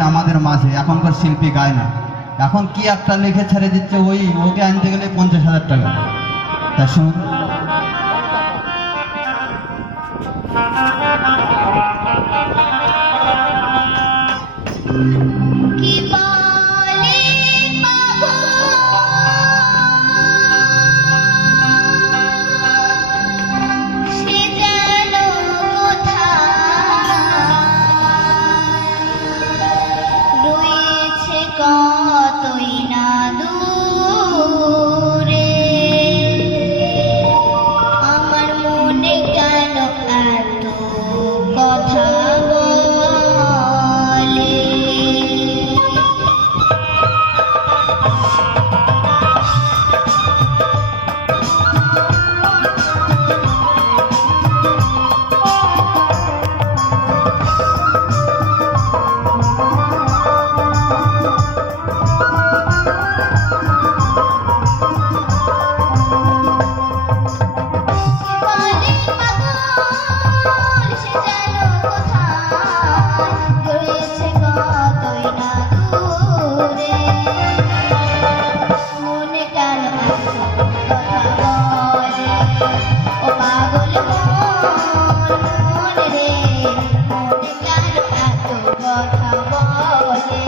গেছে আমাদের মাঝে, এখনকার শিল্পী গায় না। এখন কি একটা লিখে ছেড়ে দিচ্ছে, ওকে আনতে গেলে 50,000 টাকা। তা শুন, কি বলে পাগল সে যেন কোথায় রয়েছে কতই না দূরে। আমার মনে কেন এত কথা বলে। বলে পাগল সে যেন কোথায় রয়েছে কতই না দূরে। মনে কেন এত কথা বলে ও পাগল মন রে, মনে কেন এত কথা বলে।